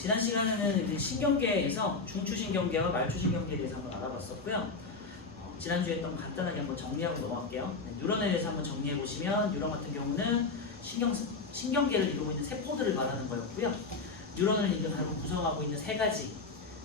지난 시간에는 신경계에서 중추신경계와 말초신경계에 대해서 한번 알아봤었고요. 지난주에 했던 거 간단하게 한번 정리하고 넘어갈게요. 뉴런에 대해서 한번 정리해 보시면 뉴런 같은 경우는 신경계를 이루고 있는 세포들을 말하는 거였고요. 뉴런을 구성하고 있는 세 가지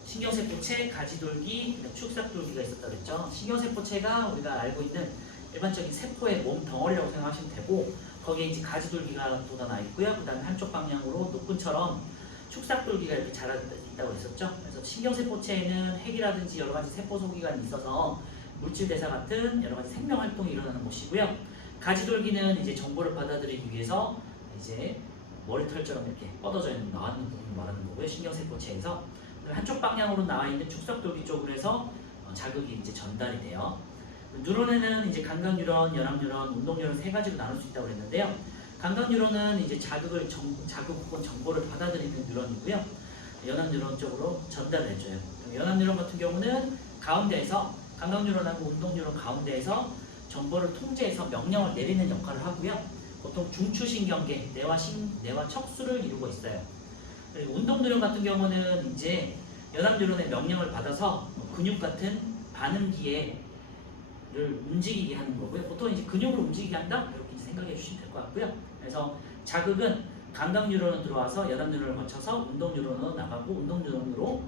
신경세포체, 가지돌기, 축삭돌기가 있었다고 했죠. 신경세포체가 우리가 알고 있는 일반적인 세포의 몸 덩어리라고 생각하시면 되고, 거기에 이제 가지돌기가 돋아나 있고요. 그 다음에 한쪽 방향으로 노끈처럼 축삭돌기가 이렇게 자라있다고 했었죠. 그래서 신경세포체에는 핵이라든지 여러 가지 세포 소기관이 있어서 물질 대사 같은 여러 가지 생명 활동이 일어나는 곳이고요. 가지돌기는 이제 정보를 받아들이기 위해서 이제 머리털처럼 이렇게 뻗어져 있는 나와 있는 부분을 말하는 거고요. 신경세포체에서 한쪽 방향으로 나와 있는 축삭돌기 쪽으로 해서 자극이 이제 전달이 돼요. 뉴런에는 이제 감각뉴런, 연합뉴런, 운동뉴런 세 가지로 나눌 수 있다고 했는데요. 감각뉴런은 이제 자극 혹은 정보를 받아들이는 뉴런이고요. 연합뉴런 쪽으로 전달을 해줘요. 연합뉴런 같은 경우는 가운데에서 감각뉴런하고 운동뉴런 가운데에서 정보를 통제해서 명령을 내리는 역할을 하고요. 보통 중추신경계, 뇌와 척수를 이루고 있어요. 그리고 운동뉴런 같은 경우는 이제 연합뉴런의 명령을 받아서 근육 같은 반응기를 움직이게 하는 거고요. 보통 이제 근육을 움직이게 한다? 이렇게 생각해 주시면 될 것 같고요. 그래서 자극은 감각뉴런으로 들어와서 연합뉴런을 거쳐서 운동뉴런으로 나가고 운동뉴런으로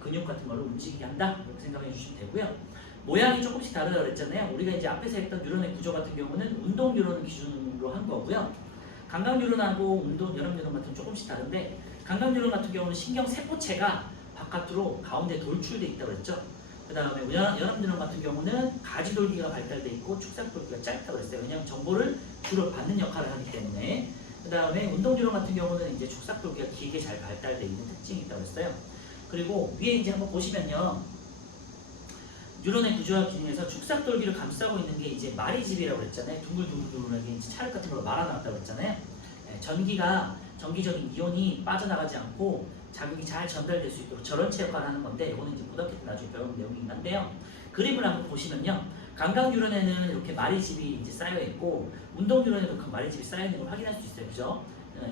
근육 같은 걸 움직이게 한다? 이렇게 생각해 주시면 되고요. 모양이 조금씩 다르다고 그랬잖아요. 우리가 이제 앞에서 했던 뉴런의 구조 같은 경우는 운동뉴런을 기준으로 한 거고요. 감각뉴런하고 연합뉴런 같은 조금씩 다른데, 감각뉴런 같은 경우는 신경세포체가 바깥으로 가운데 돌출되어 있다고 했죠. 그 다음에 연합뉴런 같은 경우는 가지돌기가 발달되어 있고 축삭돌기가 짧다고 했어요. 왜냐하면 정보를 주로 받는 역할을 하기 때문에. 그 다음에 운동뉴런 같은 경우는 이제 축삭돌기가 길게 잘 발달되어 있는 특징이 있다고 했어요. 그리고 위에 이제 한번 보시면요. 뉴런의 구조와 기능에서 축삭돌기를 감싸고 있는 게 이제 마리집이라고 했잖아요. 둥글둥글둥글하게 찰흙 같은 걸로 말아놨다고 했잖아요. 전기적인 이온이 빠져나가지 않고 자극이 잘 전달될 수 있도록 저런체 역할을 하는 건데, 이거는 이제 고등학교 때 나중에 배우는 내용이긴 한데요. 그림을 한번 보시면요. 감각뉴런에는 이렇게 마리집이 이제 쌓여 있고, 운동뉴런에도 그 마리집이 쌓여 있는 걸 확인할 수 있어요. 그죠?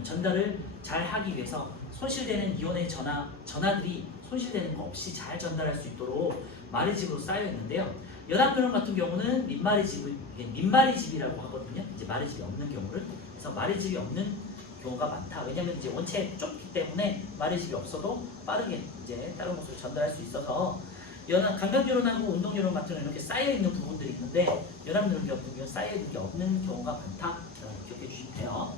전달을 잘 하기 위해서 손실되는 이온의 전하들이 손실되는 거 없이 잘 전달할 수 있도록 마리집으로 쌓여 있는데요. 연합뉴런 같은 경우는 민마리집이라고 하거든요. 이제 마리집이 없는 경우를. 그래서 마리집이 없는 경우가 많다. 왜냐면 이제 원체 좁기 때문에 마리집이 없어도 빠르게 이제 다른 곳으로 전달할 수 있어서, 감각뉴런하고 운동뉴런 같은 경우는 이렇게 쌓여 있는 부분들이 있는데, 연합뉴런 같은 경우는 쌓여 있는 게 없는 경우가 많다. 기억해 주시면 돼요.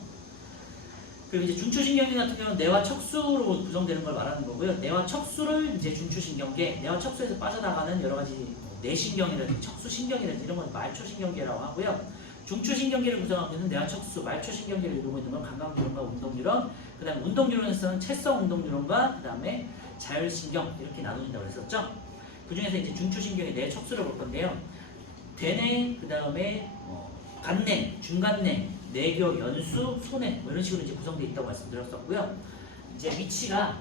그리고 이제 중추신경계 같은 경우는 뇌와 척수로 구성되는 걸 말하는 거고요. 뇌와 척수를 이제 중추신경계, 뇌와 척수에서 빠져나가는 여러 가지 뇌신경이라든지 척수신경이라든지 이런 건 말초신경계라고 하고요. 중추신경계를 구성하고 있는 뇌와 척수, 말초신경계를 이루고 있는 건 감각뉴런과 운동뉴런, 그 다음에 운동뉴런에서는 채성 운동뉴런과 그 다음에 자율신경 이렇게 나눠진다고 했었죠. 그 중에서 이제 중추신경의 뇌 척수를 볼 건데요. 대뇌, 그 다음에 간뇌, 중간뇌, 뇌교, 연수, 소뇌 뭐 이런 식으로 이제 구성되어 있다고 말씀드렸었고요. 이제 위치가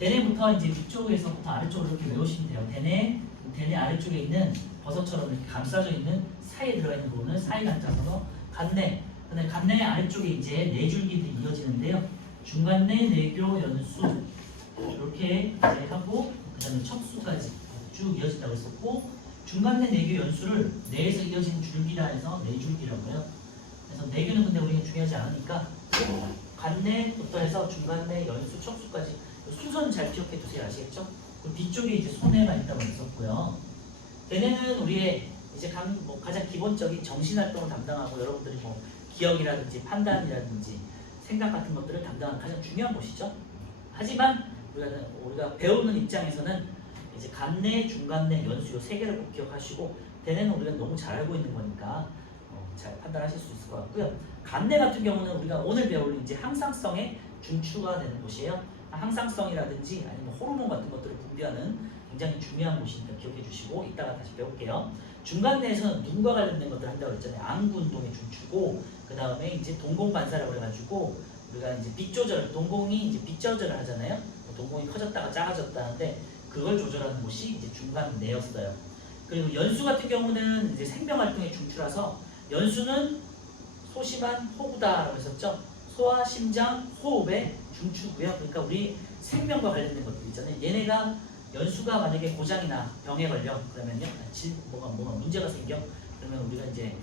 대뇌부터 이제 위쪽에서부터 아래쪽으로 이렇게 외우시면 돼요. 대뇌 아래쪽에 있는 버섯처럼 이렇게 감싸져 있는 사이에 들어가 있는 부분은 사이간자서로 간뇌, 그다음에 간뇌 아래쪽에 이제 네 줄기들이 이어지는데요. 중간뇌, 뇌교, 연수 이렇게 이제 하고, 그다음에 척수까지 쭉 이어진다고 했었고, 중간뇌, 뇌교, 연수를 뇌에서 이어지는 줄기라 해서 뇌줄기라고 해요. 그래서 뇌교는 근데 우리가 중요하지 않으니까 간뇌부터 해서 중간뇌, 연수, 척수까지 순서는 잘 기억해 두세요. 아시겠죠? 그리고 뒤쪽에 이제 소뇌가 있다고 했었고요. 대뇌는 우리의 이제 가장 기본적인 정신활동을 담당하고, 여러분들이 뭐 기억이라든지 판단이라든지 생각 같은 것들을 담당하는 가장 중요한 곳이죠. 하지만 우리가 배우는 입장에서는 이제 간뇌, 중간뇌, 연수 이 세 개를 꼭 기억하시고, 대뇌는 우리가 너무 잘 알고 있는 거니까 잘 판단하실 수 있을 것 같고요. 간뇌 같은 경우는 우리가 오늘 배울 이제 항상성의 중추가 되는 곳이에요. 항상성이라든지 아니면 호르몬 같은 것들을 분비하는 굉장히 중요한 곳이니까 기억해 주시고, 이따가 다시 배울게요. 중간뇌에서는 눈과 관련된 것들을 한다고 했잖아요. 안구 운동의 중추고, 그 다음에 이제 동공반사라고 해가지고 우리가 이제 빛 조절, 동공이 이제 빛 조절을 하잖아요. 동공이 커졌다가 작아졌다 하는데 그걸 조절하는 곳이 이제 중간뇌였어요. 그리고 연수 같은 경우는 이제 생명활동의 중추라서, 연수는 소심한 호구다라고 했었죠. 소화, 심장, 호흡의 중추고요. 그러니까 우리 생명과 관련된 것들 있잖아요. 얘네가 연수가 만약에 고장이나 병에 걸려 그러면요, 뭐가 문제가 생겨. 그러면 우리가 이제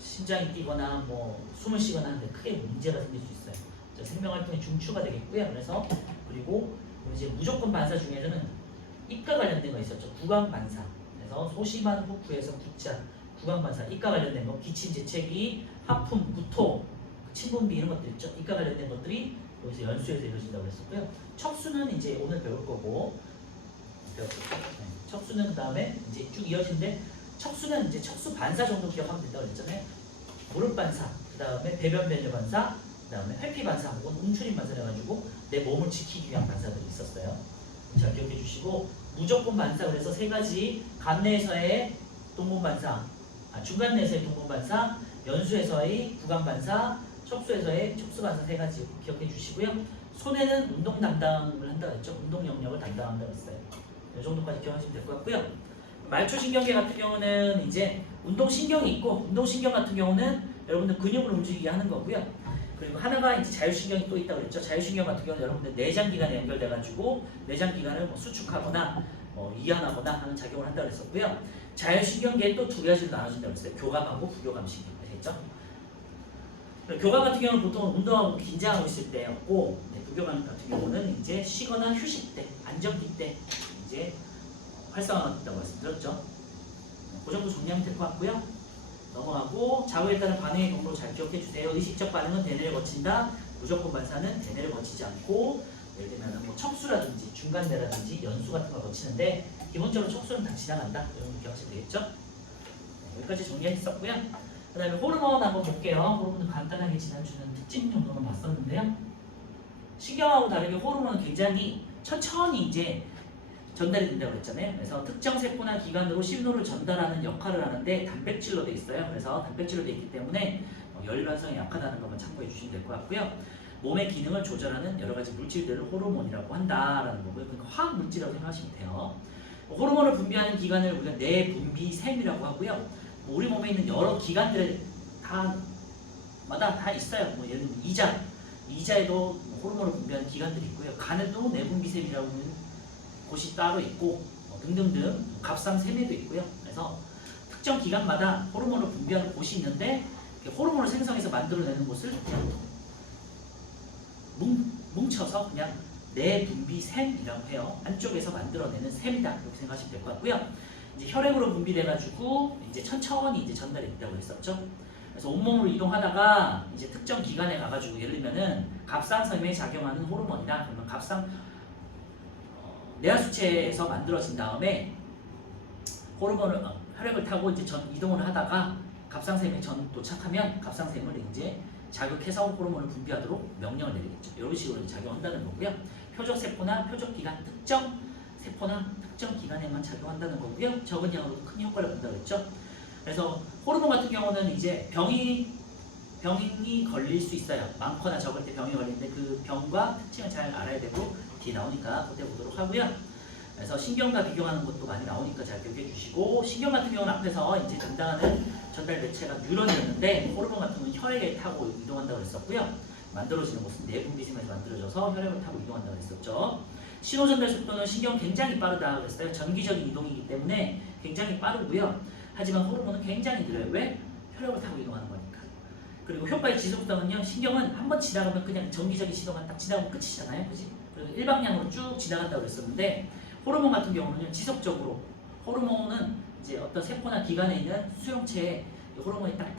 심장이 뛰거나 뭐 숨을 쉬거나 하는데 크게 문제가 생길 수 있어요. 생명활동의 중추가 되겠고요. 그래서 그리고 이제 무조건 반사 중에서는 입과 관련된 거 있었죠. 구강 반사. 그래서 소심한 호흡에서 구자, 구강 반사, 입과 관련된 거, 기침, 재채기, 하품, 구토, 침분비 이런 것들 있죠. 입과 관련된 것들이 여기서 연수에서 이루어진다고 했었고요. 척수는 이제 오늘 배울 거고, 척수는 그 다음에 이제 쭉 이어지는데, 척수는 이제 척수 반사 정도 기억하면 된다고 그랬잖아요. 무릎 반사, 그 다음에 배변 변조 반사, 그 다음에 회피 반사 혹은 움츠림 반사 해가지고 내 몸을 지키기 위한 반사들이 있었어요. 잘 기억해 주시고, 무조건 반사, 그래서 세 가지: 간내에서의 동분 반사, 중간 내에서의 동분 반사, 연수에서의 구강 반사, 척수에서의 척수 반사 세 가지 기억해 주시고요. 손에는 운동 담당을 한다고 했죠. 운동 영역을 담당한다고 했어요. 이 정도까지 기억하시면 될 것 같고요. 말초신경계 같은 경우는 이제 운동신경이 있고, 운동신경 같은 경우는 여러분들 근육을 움직이게 하는 거고요. 그리고 하나가 이제 자율신경이 또 있다고 그랬죠. 자율신경 같은 경우는 여러분들 내장기관에 연결돼가지고 내장기관을 뭐 수축하거나 이완하거나 하는 작용을 한다고 했었고요. 자율신경계에 또 두 가지로 나눠진다고 했어요. 교감하고 부교감신경. 아시겠죠? 교감 같은 경우는 보통 운동하고 긴장하고 있을 때였고, 부교감 같은 경우는 이제 쉬거나 휴식 때, 안정기 때 이제 활성화가 된다고 말씀드렸죠. 그 정도 정리하면 될 것 같고요. 넘어가고, 좌우에 따른 반응의 경로 잘 기억해 주세요. 의식적 반응은 대뇌를 거친다. 무조건 반사는 대뇌를 거치지 않고, 예를 들면 뭐 척수라든지 중간대라든지 연수 같은 걸 거치는데, 기본적으로 척수는 다 지나간다. 이런 거 기억하시면 되겠죠? 여기까지 정리했었고요. 그 다음에 호르몬 한번 볼게요. 호르몬은 간단하게 지난주는 특징 정도만 봤었는데요. 신경하고 다르게 호르몬은 굉장히 천천히 이제 전달이 된다고 그랬잖아요. 그래서 특정 세포나 기관으로 신호를 전달하는 역할을 하는데 단백질로 돼 있어요. 그래서 단백질로 돼 있기 때문에 열반성이 약하다는 것만 참고해 주시면 될 것 같고요. 몸의 기능을 조절하는 여러 가지 물질들을 호르몬이라고 한다라는 거고요. 그러니까 화학 물질이라고 생각하시면 돼요. 호르몬을 분비하는 기관을 우리가 내분비샘이라고 하고요. 우리 몸에 있는 여러 기관들에 마다 다 있어요. 뭐 예를 들면 이자에도 호르몬을 분비하는 기관들이 있고요. 간에도 내분비샘이라고 하는 곳이 따로 있고, 등등등 갑상샘에도 있고요. 그래서 특정 기관마다 호르몬을 분비하는 곳이 있는데, 호르몬을 생성해서 만들어내는 곳을 그냥 뭉쳐서 그냥 내분비샘이라고 해요. 안쪽에서 만들어내는 샘이다, 이렇게 생각하시면 될 것 같고요. 이제 혈액으로 분비돼가지고 이제 천천히 이제 전달이 된다고 했었죠. 그래서 온몸으로 이동하다가 이제 특정 기관에 가가지고, 예를 들면은 갑상선에 작용하는 호르몬이다. 그러면 뇌하수체에서 만들어진 다음에 호르몬을 혈액을 타고 이제 이동을 하다가 갑상샘에 도착하면 갑상샘을 이제 자극해서 호르몬을 분비하도록 명령을 내리겠죠. 이런 식으로 작용한다는 거고요. 표적 세포나 표적 기관, 특정 세포나 특정 기관에만 작용한다는 거고요. 적은 양으로 큰 효과를 본다고 했죠. 그래서 호르몬 같은 경우는 이제 병이 걸릴 수 있어요. 많거나 적을 때 병이 걸리는데 그 병과 특징을 잘 알아야 되고, 뒤에 나오니까 그때 보도록 하고요. 그래서 신경과 비교하는 것도 많이 나오니까 잘 기억해 주시고, 신경 같은 경우는 앞에서 이제 담당하는 전달 매체가 뉴런이었는데, 호르몬 같은 경우는 혈액에 타고 이동한다고 했었고요. 만들어지는 곳은 내분비샘에서 만들어져서 혈액을 타고 이동한다고 했었죠. 신호 전달 속도는 신경 굉장히 빠르다고 했어요. 전기적인 이동이기 때문에 굉장히 빠르고요. 하지만 호르몬은 굉장히 느려요. 왜? 혈액을 타고 이동하는 거니까. 그리고 효과의 지속성은요, 신경은 한번 지나가면 그냥 전기적인 신호가 딱 지나가면 끝이잖아요. 그지? 그래서 일방향으로 쭉 지나간다고 그랬었는데, 호르몬 같은 경우는 지속적으로, 호르몬은 이제 어떤 세포나 기관에 있는 수용체에 호르몬이 딱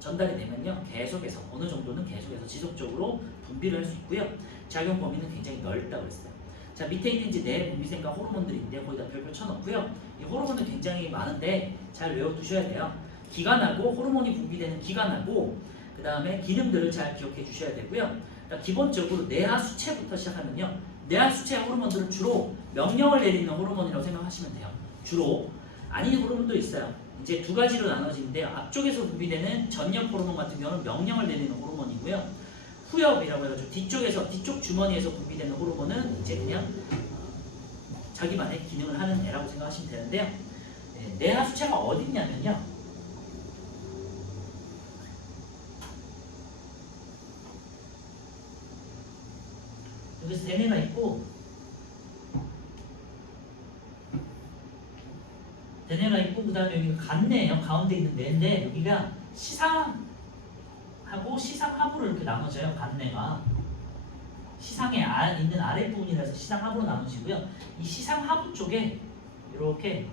전달이 되면요, 계속해서 어느 정도는 계속해서 지속적으로 분비를 할 수 있고요. 작용 범위는 굉장히 넓다고 그랬어요. 자, 밑에 있는 이제 내분비샘과 호르몬들이 있는데 거기다 별표 쳐놓고요. 이 호르몬은 굉장히 많은데 잘 외워두셔야 돼요. 기관하고, 호르몬이 분비되는 기관하고, 그 다음에 기능들을 잘 기억해 주셔야 되고요. 그러니까 기본적으로 뇌하수체부터 시작하면요, 뇌하수체 호르몬들은 주로 명령을 내리는 호르몬이라고 생각하시면 돼요. 주로. 아닌 호르몬도 있어요. 이제 두 가지로 나눠지는데, 앞쪽에서 분비되는 전엽 호르몬 같은 경우는 명령을 내리는 호르몬이고요. 후엽이라고 해가지고 뒤쪽 주머니에서 분비되는 호르몬은 이제 그냥 자기만의 기능을 하는 애라고 생각하시면 되는데요. 뇌하수체가 어디 있냐면요, 여기서 대뇌가 있고 대뇌가 있고 그 다음에 여기가 간뇌예요. 가운데 있는 뇌인데 여기가 시상하고 시상하부로 이렇게 나눠져요. 간뇌가 시상에 있는 아랫부분이라서 시상하부로 나눠지고요. 이 시상하부 쪽에 이렇게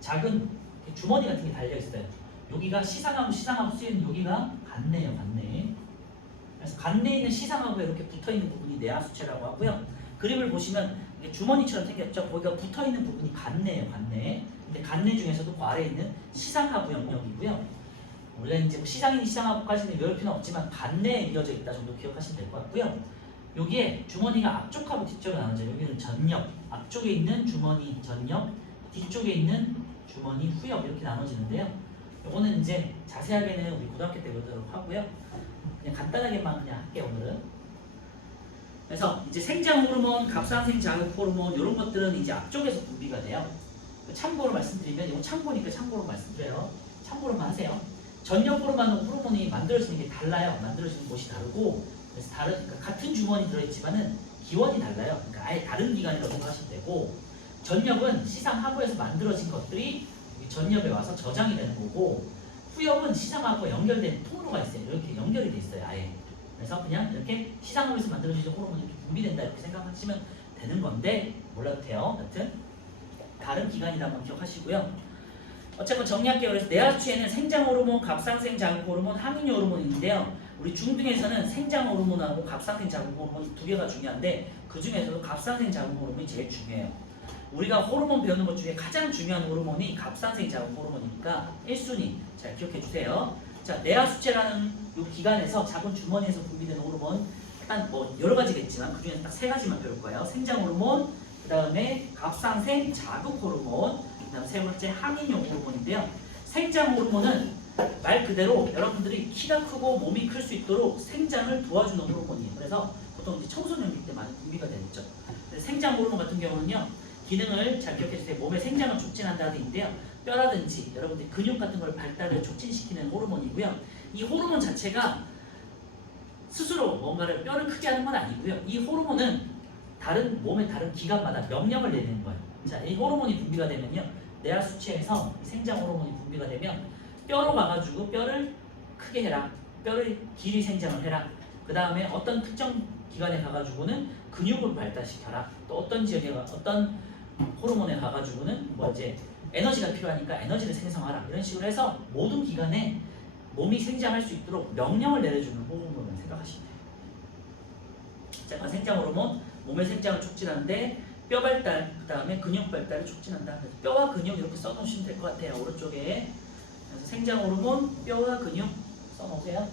작은 주머니 같은 게 달려 있어요. 여기가 시상하부 쓰이는 여기가 간뇌예요. 간뇌. 그래서 간뇌에 있는 시상하부에 이렇게 붙어 있는 부분이 뇌하수체라고 하고요. 그림을 보시면 이게 주머니처럼 생겼죠. 거기가 붙어 있는 부분이 간뇌예요. 간뇌. 근데 간뇌 중에서도 그 아래에 있는 시상하부 영역이고요. 원래 이제 뭐 시상인 시상하부까지는 외울 필요는 없지만 간뇌에 이어져 있다 정도 기억하시면 될 것 같고요. 여기에 주머니가 앞쪽하고 뒤쪽으로 나눠져요. 여기는 전역, 앞쪽에 있는 주머니 전역, 뒤쪽에 있는 주머니 후역 이렇게 나눠지는데요. 요거는 이제 자세하게는 우리 고등학교 때 배우도록 하고요. 그냥 간단하게만 그냥 할게요 오늘은. 그래서 이제 생장 호르몬, 갑상생 자극 호르몬 이런 것들은 이제 앞쪽에서 분비가 돼요. 참고로 말씀드리면 이건 참고니까 참고로 말씀드려요. 참고로만 하세요. 전역으로만 호르몬이 만들어지는 게 달라요. 만들어지는 곳이 다르고 그래서 그러니까 같은 주머니 들어있지만은 기원이 달라요. 그러니까 아예 다른 기관이라고 생각하시면 되고 전역은 시상하부에서 만들어진 것들이 전역에 와서 저장이 되는 거고 후역은 시상하부와 연결된 통로가 있어요. 이렇게 연결이 돼 있어요. 아예. 그래서 그냥 이렇게 시상하부에서 만들어진 호르몬이 이렇게 분비된다 이렇게 생각하시면 되는 건데 몰라도 돼요. 여튼 다른 기관이라는 건 기억하시고요. 어쨌건 정리할게요. 그래서 뇌하수체에는 생장 호르몬, 갑상생 자극 호르몬, 항인효 호르몬이 있는데요. 우리 중등에서는 생장 호르몬하고 갑상생 자극 호르몬 두 개가 중요한데 그 중에서도 갑상생 자극 호르몬이 제일 중요해요. 우리가 호르몬 배우는 것 중에 가장 중요한 호르몬이 갑상생 자극 호르몬이니까 1순위 잘 기억해 주세요. 자, 뇌하수체라는 이 기관에서 작은 주머니에서 분비되는 호르몬 일단 뭐 여러 가지겠지만 그 중에서 딱 세 가지만 배울 거예요. 생장 호르몬, 그 다음에 갑상생 자극 호르몬, 그 다음 세 번째 항인효 호르몬인데요. 생장 호르몬은 말 그대로 여러분들이 키가 크고 몸이 클 수 있도록 생장을 도와주는 호르몬이에요. 그래서 보통 이제 청소년기 때 많이 분비가 되죠. 생장 호르몬 같은 경우는요. 기능을 잘 기억해 주세요. 몸의 생장을 촉진한다는 데 있는데요. 뼈라든지 여러분들 근육 같은 걸 발달을 촉진시키는 호르몬이고요. 이 호르몬 자체가 스스로 뭔가를 뼈를 크게 하는 건 아니고요. 이 호르몬은 몸의 다른 기관마다 명령을 내리는 거예요. 자, 이 호르몬이 분비가 되면요. 뇌하수체에서 이 생장 호르몬이 분비가 되면 뼈로 가가지고 뼈를 크게 해라. 뼈를 길이 생장을 해라. 그 다음에 어떤 특정 기관에 가가지고는 근육을 발달시켜라. 또 어떤 지역에 어떤 호르몬에 가가지고는 뭐 이제 에너지가 필요하니까 에너지를 생성하라. 이런 식으로 해서 모든 기관에 몸이 생장할 수 있도록 명령을 내려주는 호르몬을 생각하시면 돼요. 자, 생장 호르몬, 몸의 생장을 촉진하는데 뼈 발달, 그 다음에 근육 발달을 촉진한다. 그래서 뼈와 근육 이렇게 써놓으시면 될 것 같아요. 오른쪽에. 그래서 생장 호르몬, 뼈와 근육 써놓으세요.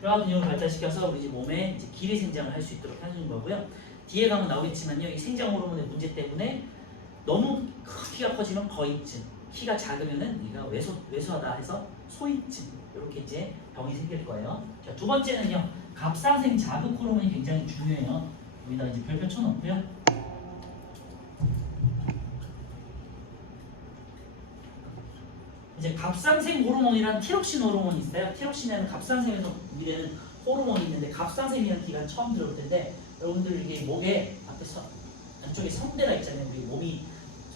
뼈와 근육을 발달시켜서 우리 몸에 이제 길이 생장을 할 수 있도록 해주는 거고요. 뒤에 가면 나오겠지만요. 이 생장 호르몬의 문제 때문에 너무 키가 커지면 거인증, 키가 작으면은 이가 왜소하다 해서 소인증 이렇게 이제 병이 생길 거예요. 자, 두 번째는요. 갑상생 자극 호르몬이 굉장히 중요해요. 여기다가 이제 별표 쳐놓고요. 이제 갑상생 호르몬이란 티록신 호르몬이 있어요. 티록신에는 갑상생에서 분비되는 호르몬이 있는데 갑상생이라는 기관 처음 들어볼 텐데 여러분들 이게 목에 안쪽에 성대가 있잖아요. 우리 몸이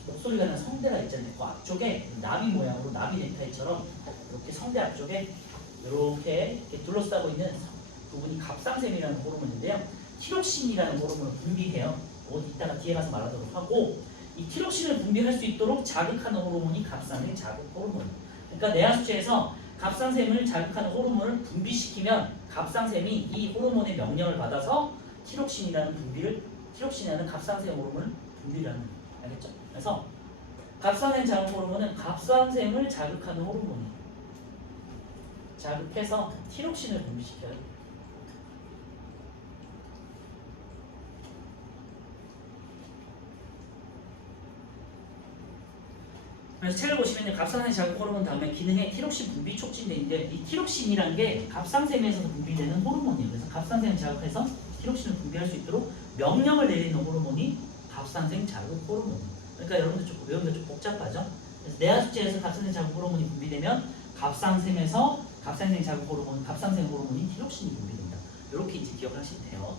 목소리가 나는 성대가 있잖아요. 그 앞쪽에 나비 모양으로 나비 넥타이처럼 이렇게 성대 앞쪽에 이렇게 둘러싸고 있는 부분이 갑상생이라는 호르몬인데요. 티록신이라는 호르몬을 분비해요. 이따가 뒤에 가서 말하도록 하고 이 티록신을 분비할 수 있도록 자극하는 호르몬이 갑상생 자극 호르몬. 그러니까 뇌하수체에서 갑상샘을 자극하는 호르몬을 분비시키면 갑상샘이 이 호르몬의 명령을 받아서 티록신이라는 갑상샘 호르몬을 분비를 하는 거예요. 알겠죠? 그래서 갑상샘 자극 호르몬은 갑상샘을 자극하는 호르몬이에요. 자극해서 티록신을 분비시켜요. 그래서 책을 보시면 갑상선 자극 호르몬 다음에 기능에 티록신 분비 촉진돼 있는데 이 티록신이란 게 갑상샘에서 분비되는 호르몬이에요. 그래서 갑상샘을 자극해서 티록신을 분비할 수 있도록 명령을 내리는 호르몬이 갑상샘 자극 호르몬. 그러니까 여러분들 좀 외우는 게 좀 복잡하죠. 그래서 뇌하 수치에서 갑상샘 자극 호르몬이 분비되면 갑상샘에서 갑상샘 자극 호르몬, 갑상샘 호르몬인 티록신이 분비된다. 이렇게 이제 기억하시면 돼요.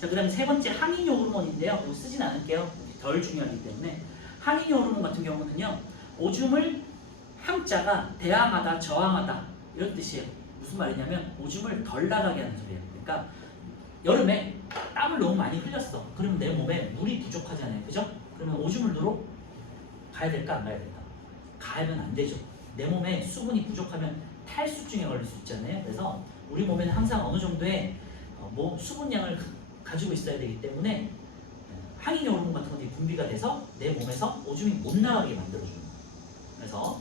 자, 그다음에 세 번째 항이뇨 호르몬인데요. 이거 쓰진 않을게요. 덜 중요하기 때문에 항이뇨 호르몬 같은 경우는요. 오줌을 항자가 대항하다, 저항하다 이런 뜻이에요. 무슨 말이냐면 오줌을 덜 나가게 하는 소리예요. 그러니까 여름에 땀을 너무 많이 흘렸어. 그러면 내 몸에 물이 부족하잖아요. 그죠? 그러면 오줌을 누러 가야 될까 안 가야 될까? 가면 안 되죠. 내 몸에 수분이 부족하면 탈수증에 걸릴 수 있잖아요. 그래서 우리 몸에는 항상 어느 정도의 수분량을 가지고 있어야 되기 때문에 항이뇨 호르몬 같은 것들이 분비가 돼서 내 몸에서 오줌이 못 나가게 만들어주는 거예요. 그래서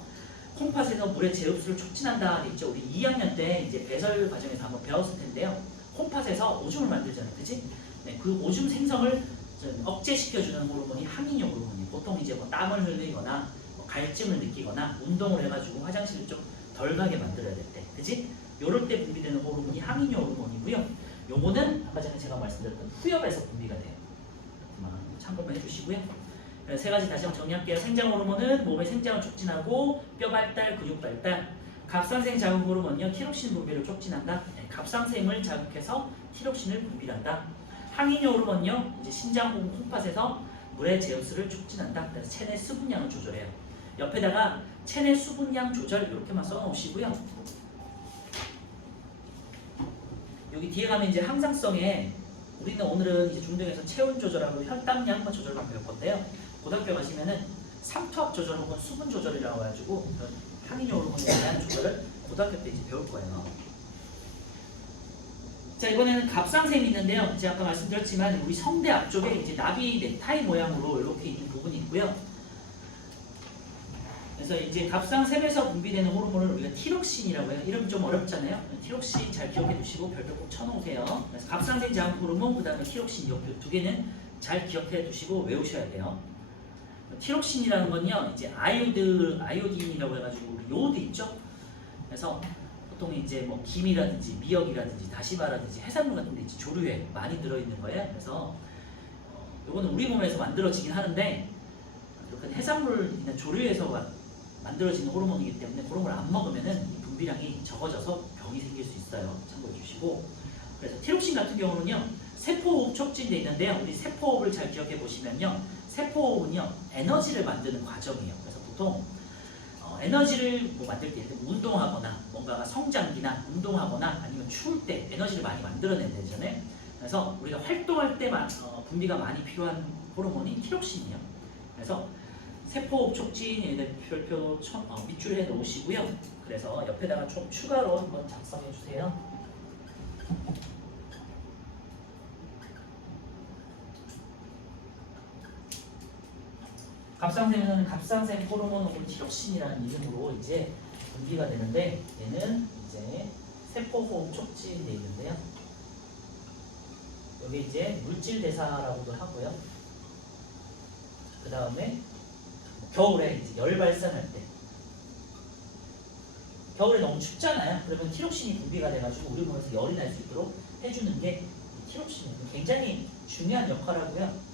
콩팥에서 물의 재흡수를 촉진한다 있죠. 우리 2학년 때 이제 배설 과정에서 한번 배웠을 텐데요. 콩팥에서 오줌을 만들잖아요. 그치? 네, 그 오줌 생성을 억제시켜주는 호르몬이 항이뇨 호르몬이에요. 보통 이제 땀을 흘리거나 갈증을 느끼거나 운동을 해가지고 화장실을 좀 덜 가게 만들어야 될 때, 그치? 요럴 때 분비되는 호르몬이 항이뇨 호르몬이고요. 요거는 아까 전에 제가 말씀드렸던 후엽에서 분비가 돼요. 참고만 해주시고요. 세 가지 다시 한번 정리할게요. 생장 호르몬은 몸의 생장을 촉진하고 뼈 발달, 근육 발달. 갑상샘 자극 호르몬은요, 티록신 분비를 촉진한다. 갑상샘을 자극해서 티록신을 분비한다. 항이뇨 호르몬은요, 이제 신장 콩팥에서 물의 재흡수를 촉진한다. 그래서 체내 수분량을 조절해요. 옆에다가 체내 수분량 조절 이렇게만 써놓으시고요. 여기 뒤에 가면 이제 항상성에 우리는 오늘은 이제 중등에서 체온 조절하고 혈당량 조절만 배울 건데요. 고등학교 가시면은 삼투압 조절 혹은 수분 조절이라고 해가지고 항이뇨 호르몬에 대한 조절을 고등학교 때 이제 배울 거예요. 자, 이번에는 갑상샘이 있는데요. 제가 아까 말씀드렸지만 우리 성대 앞쪽에 이제 나비 넥타이 모양으로 이렇게 있는 부분이 있고요. 그래서 이제 갑상샘에서 분비되는 호르몬을 우리가 티록신이라고 해요. 이름 좀 어렵잖아요. 티록신 잘 기억해 두시고 별표 꼭 쳐놓으세요. 그래서 갑상샘 자극 호르몬, 그 다음에 티록신 이 두 개는 잘 기억해 두시고 외우셔야 돼요. 티록신이라는 건요, 이제 아이오딘이라고 해가지고 요오드 있죠. 그래서 보통 이제 뭐 김이라든지 미역이라든지 다시마라든지 해산물 같은 데 이제 조류에 많이 들어있는 거예요. 그래서 요거는 우리 몸에서 만들어지긴 하는데 이렇게 해산물이나 조류에서 만들어지는 호르몬이기 때문에 그런 걸 안 먹으면은 분비량이 적어져서 병이 생길 수 있어요. 참고해 주시고. 그래서 티록신 같은 경우는요, 세포호흡 촉진돼 있는데요. 우리 세포호흡을 잘 기억해 보시면요, 세포호흡은요 에너지를 만드는 과정이에요. 그래서 보통 에너지를 만들 때 운동하거나 뭔가가 성장기나 운동하거나 아니면 추울 때 에너지를 많이 만들어내야 되잖아요. 그래서 우리가 활동할 때 분비가 많이 필요한 호르몬이 티록신이에요. 그래서 세포호흡 촉진 별표 밑줄에 놓으시고요. 그래서 옆에다가 좀 추가로 한번 작성해 주세요. 갑상샘에서는 갑상샘 호르몬 혹은 티록신이라는 이름으로 이제 분비가 되는데 얘는 이제 세포호흡 촉진돼 있는데요. 여기 이제 물질 대사라고도 하고요. 그 다음에 겨울에 이제 열 발산할 때, 겨울에 너무 춥잖아요. 그러면 티록신이 분비가 돼가지고 우리 몸에서 열이 날 수 있도록 해주는 게 티록신이에요. 굉장히 중요한 역할하고요.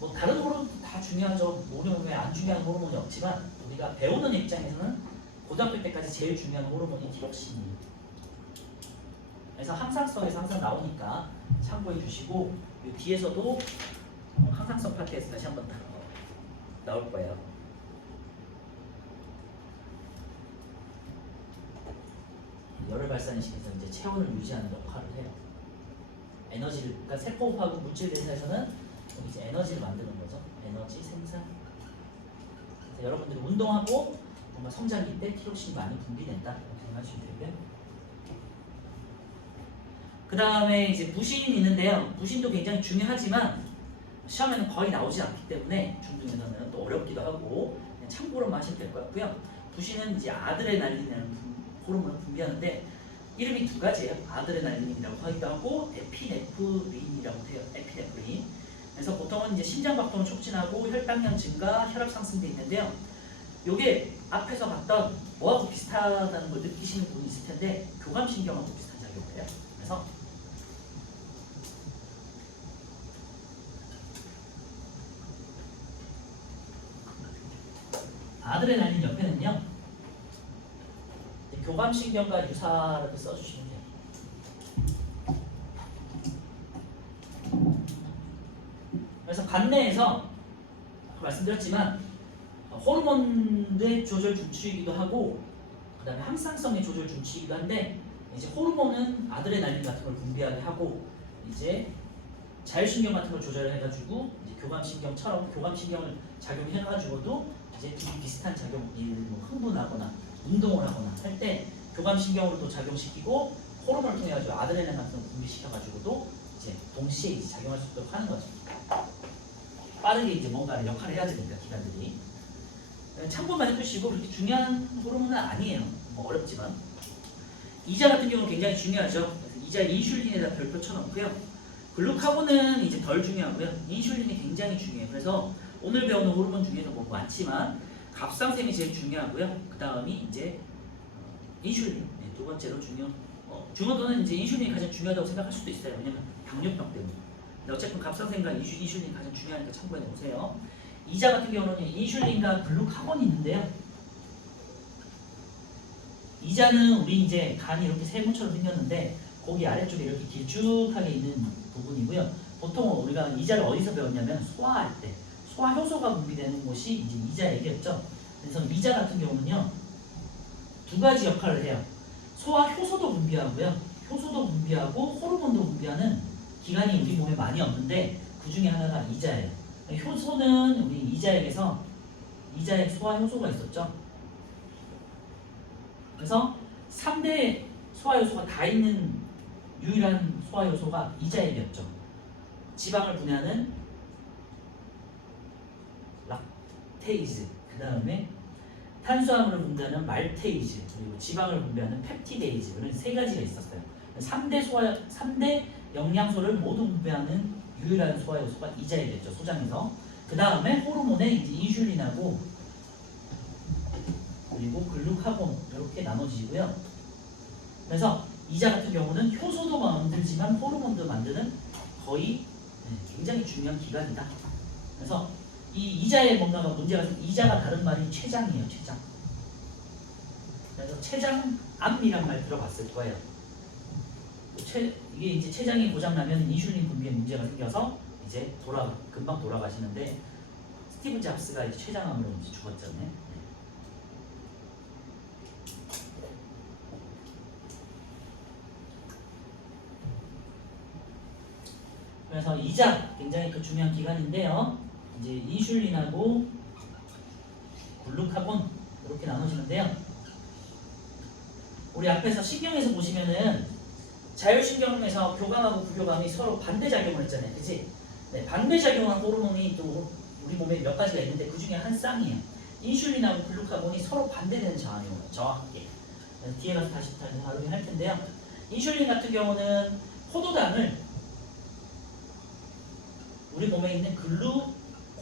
뭐 다른 호르몬도 다 중요하죠. 우리 몸에 안 중요한 호르몬이 없지만 우리가 배우는 입장에서는 고등학교 때까지 제일 중요한 호르몬이 티록신이에요. 그래서 항상성에서 항상 나오니까 참고해 주시고, 이 뒤에서도 항상성 파트에서 다시 한번 나올 거예요. 열을 발산시켜서 이제 체온을 유지하는 역할을 해요. 에너지를, 그러니까 세포호흡하고 물질 대사에서는 이제 에너지를 만드는 거죠. 에너지 생산. 그래서 여러분들이 운동하고 뭔가 성장기 때 티록신이 많이 분비된다 이렇게 생각하시면 되고요. 그 다음에 이제 부신이 있는데요. 부신도 굉장히 중요하지만 시험에는 거의 나오지 않기 때문에 중등에서는 또 어렵기도 하고 그냥 참고로만 하시면 될 것 같고요. 부신은 이제 아드레날린이라는 호르몬을 분비하는데 이름이 두 가지예요. 아드레날린이라고 하기도 하고 에피네프린이라고 해요. 에피네프린. 그래서 보통은 이제 심장박동을 촉진하고 혈당량 증가, 혈압 상승돼 있는데요. 요게 앞에서 봤던 뭐하고 비슷하다는 걸 느끼시는 분이 있을 텐데 교감신경하고 비슷한 작용이에요. 그래서 아드레날린 옆에는요 교감신경과 유사하게 써주시면 돼요. 그래서 관내에서 말씀드렸지만 호르몬의 조절 주치이기도 하고 그 다음에 항상성의 조절 주치이기도 한데 이제 호르몬은 아드레날린 같은 걸 분비하게 하고 이제 자율신경 같은 걸 조절해가지고 이제 교감신경처럼 교감신경을 작용해가지고도 이제 둘이 비슷한 작용, 뭐 흥분하거나 운동을 하거나 할 때 교감신경으로도 작용시키고 호르몬을 통해 가지고 아드레날린 같은 걸 분비시켜가지고도 이제 동시에 이제 작용할 수 있도록 하는 거죠. 빠르게 이제 뭔가 역할을 해야 되니까 기관들이. 참고만 해두시고 그렇게 중요한 호르몬은 아니에요. 뭐 어렵지만 이자 같은 경우는 굉장히 중요하죠. 그래서 이자 인슐린에다 별표 쳐놓고요. 글루카곤은 이제 덜 중요하고요. 인슐린이 굉장히 중요해요. 그래서 오늘 배우는 호르몬 중에서 뭐 많지만 갑상샘이 제일 중요하고요. 그 다음이 이제 인슐린 네, 두 번째로 중요도는 이제 인슐린이 가장 중요하다고 생각할 수도 있어요. 왜냐면 당뇨병 때문에. 근데 어쨌든 갑상샘과 인슐린이 가장 중요하니까 참고해 보세요. 이자 같은 경우는 인슐린과 글루카곤이 있는데요. 이자는 우리 이제 간이 이렇게 세모처럼 생겼는데 거기 아래쪽에 이렇게 길쭉하게 있는 부분이고요. 보통 우리가 이자를 어디서 배웠냐면 소화할 때 소화 효소가 분비되는 곳이 이제 이자액이었죠. 그래서 이자 같은 경우는요 두 가지 역할을 해요. 소화 효소도 분비하고요. 효소도 분비하고 호르몬도 분비하는 기관이 우리 몸에 많이 없는데 그 중에 하나가 이자예요. 효소는 우리 이자액에서 이자액 소화 효소가 있었죠. 그래서 3대 소화 요소가 다 있는 유일한 소화 요소가 이자액이었죠. 지방을 분해하는 락테이즈, 그 다음에 탄수화물을 분비하는 말테이즈, 그리고 지방을 분비하는 펩티데이즈, 이런 세 가지가 있었어요. 3대 영양소를 모두 분비하는 유일한 소화 요소가 이자액이었죠. 소장에서. 그 다음에 호르몬에 이제 인슐린하고 그리고 글루카곤 이렇게 나눠지고요. 그래서 이자 같은 경우는 효소도 만들지만 호르몬도 만드는 거의 굉장히 중요한 기관이다. 그래서 이 이자의 뭔가가 문제가 좀 이자가 다른 말이 췌장이에요. 췌장. 그래서 췌장암이란 말 들어봤을 거예요. 이게 이제 췌장이 고장나면 인슐린 분비에 문제가 생겨서 이제 금방 돌아가시는데 스티브 잡스가 이제 췌장암으로 이제 죽었잖아요. 그래서 이자 굉장히 그 중요한 기관인데요. 이제 인슐린하고 글루카곤 이렇게 나누시는데요. 우리 앞에서 신경에서 보시면은 자율신경에서 교감하고 부교감이 서로 반대작용을 했잖아요. 그치? 네, 반대작용한 호르몬이 또 우리 몸에 몇 가지가 있는데 그 중에 한 쌍이에요. 인슐린하고 글루카곤이 서로 반대되는 작용을 저와 함께. 뒤에 가서 다시 다루긴 텐데요. 인슐린 같은 경우는 포도당을 우리 몸에 있는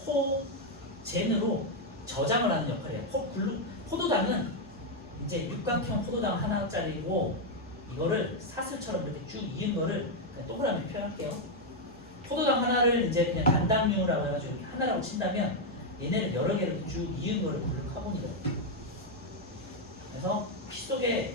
글루코젠으로 저장을 하는 역할이에요. 포도당은 이제 육각형 포도당 하나짜리고 이거를 사슬처럼 이렇게 쭉 이은 거를 그냥 동그라미 표현할게요. 포도당 하나를 이제 그냥 단당류라고 해가지고 이렇게 하나라고 친다면 얘네를 여러 개를 쭉 이은 거를 글루카곤이라고 해요. 그래서 피 속에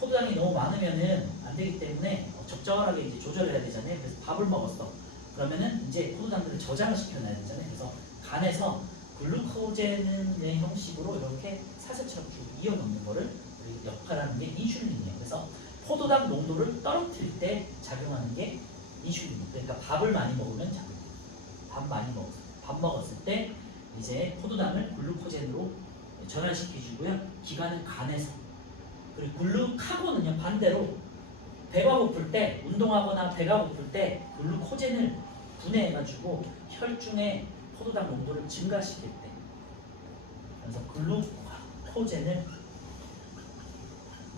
포도당이 너무 많으면은 안 되기 때문에 적절하게 이제 조절해야 되잖아요. 그래서 밥을 먹었어. 그러면은 이제 포도당들을 저장을 시켜놔야 되잖아요. 그래서 간에서 글루코젠의 형식으로 이렇게 사슬처럼 쭉 이어 놓는 거를 역할하는 게 인슐린이에요. 그래서 포도당 농도를 떨어뜨릴 때 작용하는 게 인슐린이에요. 그러니까 밥을 많이 먹으면 작용해요. 밥 먹었을 때 이제 포도당을 글루코젠으로 전환시켜주고요. 기관은 간에서. 그리고 글루카곤은요 반대로 배가 고플 때 운동하거나 배가 고플 때 글루코젠을 분해해가지고 혈중의 포도당 농도를 증가시킬 때 그래서 글루코젠을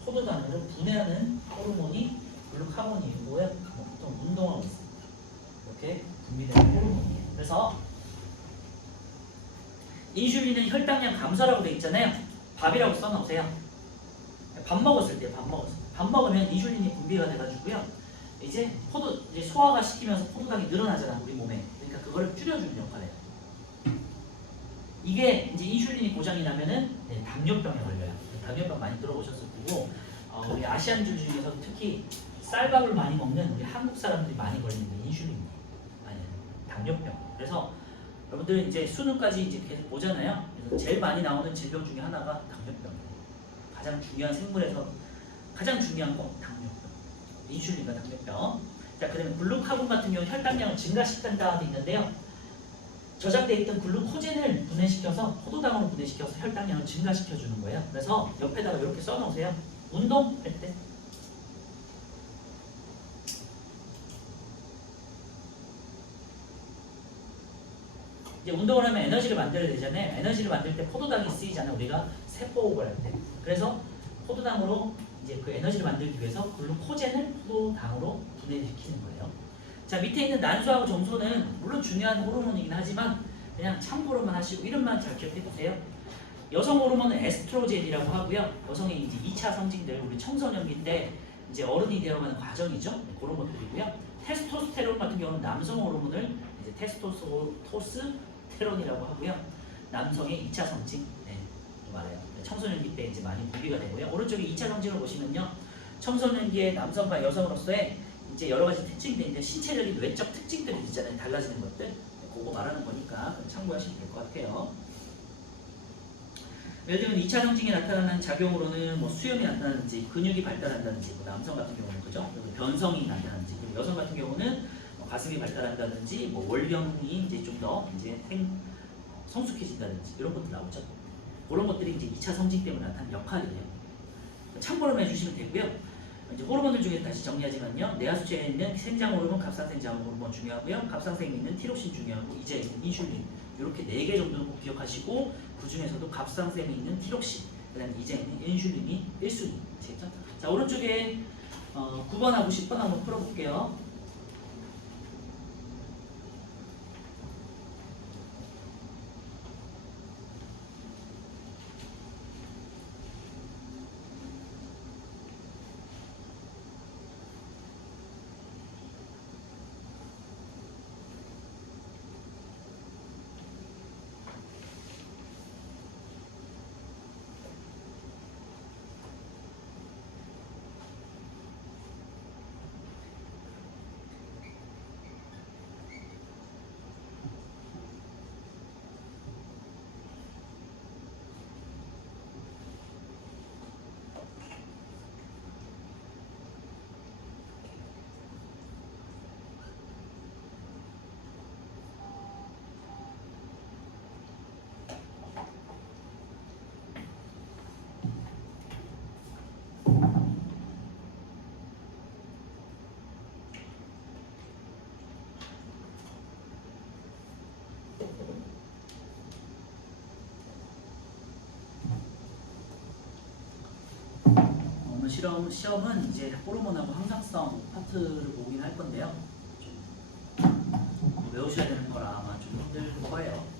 포도당으로 분해하는 호르몬이 글루카곤이고요. 보통 운동하고 있습니다. 이렇게 분비되는 호르몬이에요. 그래서 인슐린은 혈당량 감소라고 되어 있잖아요. 밥이라고 써놓으세요. 밥 먹었을 때, 밥 먹으면 인슐린이 분비가 돼가지고요. 이제 소화가 시키면서 포도당이 늘어나잖아 우리 몸에. 그러니까 그거를 줄여주는 역할을 해요. 이게 이제 인슐린이 고장이 나면은 당뇨병에 걸려요. 당뇨병 많이 들어보셨을 거고, 우리 아시안줄 중에서 특히 쌀밥을 많이 먹는 우리 한국 사람들이 많이 걸리는 게 인슐린, 아니 당뇨병. 그래서 여러분들 이제 수능까지 이제 계속 보잖아요. 그래서 제일 많이 나오는 질병 중에 하나가 당뇨병이에요. 가장 중요한 생물에서 가장 중요한 건 당뇨병, 인슐린과 당뇨병. 자, 그다음에 글루카곤 같은 경우 혈당량을 증가시킨다고 돼 있는데요. 저장돼 있던 글루코젠을 분해시켜서 포도당으로 분해시켜서 혈당량을 증가시켜 주는 거예요. 그래서 옆에다가 이렇게 써놓으세요. 운동할 때. 이제 운동을 하면 에너지를 만들어야 되잖아요. 에너지를 만들 때 포도당이 쓰이잖아요. 우리가 세포호흡을 할 때. 그래서 포도당으로 이제 그 에너지를 만들기 위해서 글루코젠을 포도당으로 분해시키는 거예요. 자, 밑에 있는 난소하고 정소는 물론 중요한 호르몬이긴 하지만 그냥 참고로만 하시고 이름만 잘 기억해 두세요. 여성 호르몬은 에스트로겐이라고 하고요. 여성의 이제 2차 성징들, 우리 청소년기 때 이제 어른이 되어가는 과정이죠. 그런 것들이고요. 테스토스테론 같은 경우는 남성 호르몬을 이제 테스토스테론이라고 하고요. 남성의 2차 성징, 말해요. 청소년기 때 이제 많이 분비가 되고요. 오른쪽에 2차 성징을 보시면요. 청소년기의 남성과 여성으로서의 이제 여러 가지 특징들이 있는데 신체적인 외적 특징들이 있잖아요. 달라지는 것들. 그거 말하는 거니까 참고하시면 될 것 같아요. 예를 들면 2차 성징이 나타나는 작용으로는 뭐 수염이 나타나는지 근육이 발달한다든지 뭐 남성 같은 경우는 그죠? 변성이 나타나는지 그리고 여성 같은 경우는 뭐 가슴이 발달한다든지 뭐 월경이 이제 좀 더 이제 성숙해진다든지 이런 것들 나오죠. 그런 것들이 이제 2차 성징 때문에 나타나는 역할이에요. 참고로만 해주시면 되고요. 이제 호르몬들 중에 다시 정리하지만요. 뇌하수체에 있는 생장 호르몬, 갑상생장 호르몬 중요하고요. 갑상생에 있는 티록신 중요하고 이제 있는 인슐린 이렇게 4개 정도는 꼭 기억하시고 그 중에서도 갑상생에 있는 티록신, 그다음에 이제 있는 인슐린이 1순위. 아시겠죠? 자, 오른쪽에 9번하고 10번 한번 풀어볼게요. 시험은 이제 호르몬하고 항상성 파트를 보긴 할 건데요. 좀 외우셔야 되는 거라 아마 좀 힘들 거예요.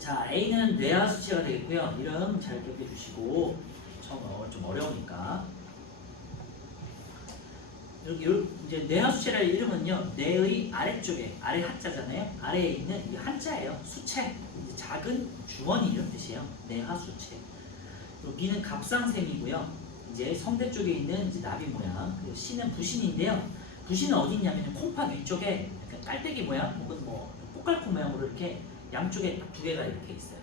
자, A는 뇌하수체가 되겠고요. 이름 잘 기억해 주시고 좀 어려우니까 이렇게 이제 뇌하수체라는 이름은요. 뇌의 아래쪽에 아래 한자잖아요. 아래에 있는 이 한자예요. 수체, 작은 주머니 이런 뜻이에요. 뇌하수체. 그리고 B는 갑상생이고요. 이제 성대 쪽에 있는 이제 나비 모양. 그리고 C는 부신인데요. 부신은 어디 있냐면 콩팥 위쪽에 약간 깔때기 모양 혹은 뭐 꽃갈콘 모양으로 이렇게 양쪽에 딱 2개가 이렇게 있어요.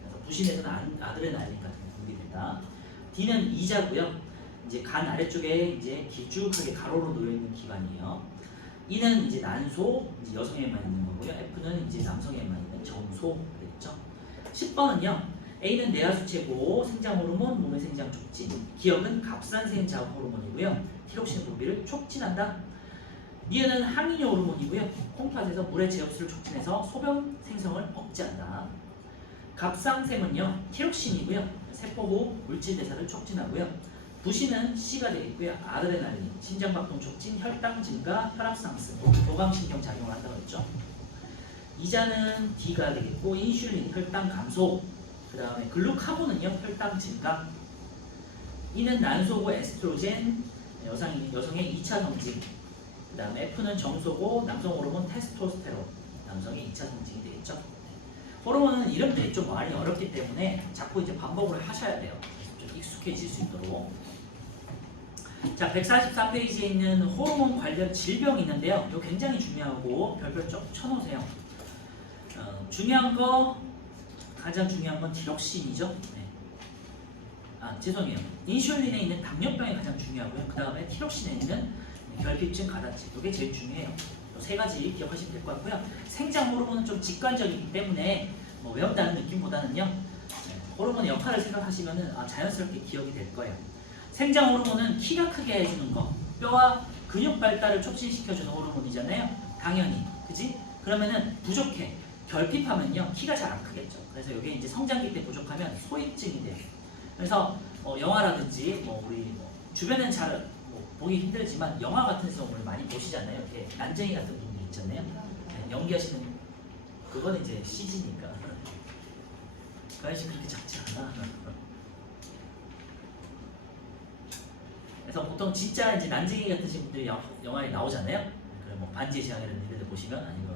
그래서 부신에서는 아드레날린 같은 게 분비된다. D는 이자고요. 이제 간 아래쪽에 이제 길쭉하게 가로로 놓여 있는 기관이에요. E는 이제 난소, 이제 여성에만 있는 거고요. F는 이제 남성에만 있는 정소 되겠죠. 10번은요. A는 내하수체고 생장 호르몬, 몸의 생장 촉진. 기억은 갑상생 자극 호르몬이고요. 티록신 분비를 촉진한다. 니은은 항이뇨 호르몬이고요. 콩팥에서 물의 제흡수를 촉진해서 소변 생성을 억제한다. 갑상샘은요. 티록신이고요. 세포호흡, 물질 대사를 촉진하고요. 부신은 C가 되겠고요. 아드레날린, 심장박동 촉진, 혈당 증가, 혈압 상승, 교감신경 작용을 한다고 했죠. 이자는 D가 되겠고 인슐린, 혈당 감소, 그 다음에 글루카곤은요. 혈당 증가. E는 난소고 에스트로겐, 여성의 2차 성징, 그 다음에 F는 정소고 남성 호르몬 테스토스테론, 남성의 2차 성징이 되겠죠. 호르몬은 이름들이 좀 많이 어렵기 때문에 자꾸 이제 반복을 하셔야 돼요. 좀 익숙해질 수 있도록. 자, 144페이지에 있는 호르몬 관련 질병이 있는데요. 이거 굉장히 중요하고 별표 쭉 쳐놓으세요. 가장 중요한 건 티록신이죠. 네. 죄송해요. 인슐린에 있는 당뇨병이 가장 중요하고요. 그 다음에 티록신에 있는 결핍증, 가다증. 이게 제일 중요해요. 세 가지 기억하시면 될 것 같고요. 생장 호르몬은 좀 직관적이기 때문에 뭐 외운다는 느낌보다는요. 호르몬의 역할을 생각하시면 자연스럽게 기억이 될 거예요. 생장 호르몬은 키가 크게 해주는 거, 뼈와 근육 발달을 촉진시켜주는 호르몬이잖아요. 당연히, 그지? 그러면은 부족해. 결핍하면요, 키가 잘 안 크겠죠. 그래서 이게 이제 성장기 때 부족하면 소입증이 돼요. 그래서 영화라든지 우리 주변엔 잘 보기 힘들지만 영화 같은 데서 오늘 많이 보시잖아요. 이렇게 난쟁이 같은 분들 있잖아요. 네, 연기하시는 그건 이제 CG니까. 그 아저씨 그렇게 작지 않아. 그래서 보통 진짜 이제 난쟁이 같은 분들이 영화에 나오잖아요. 그래 반지의 제왕 이런 데들 보시면 아니면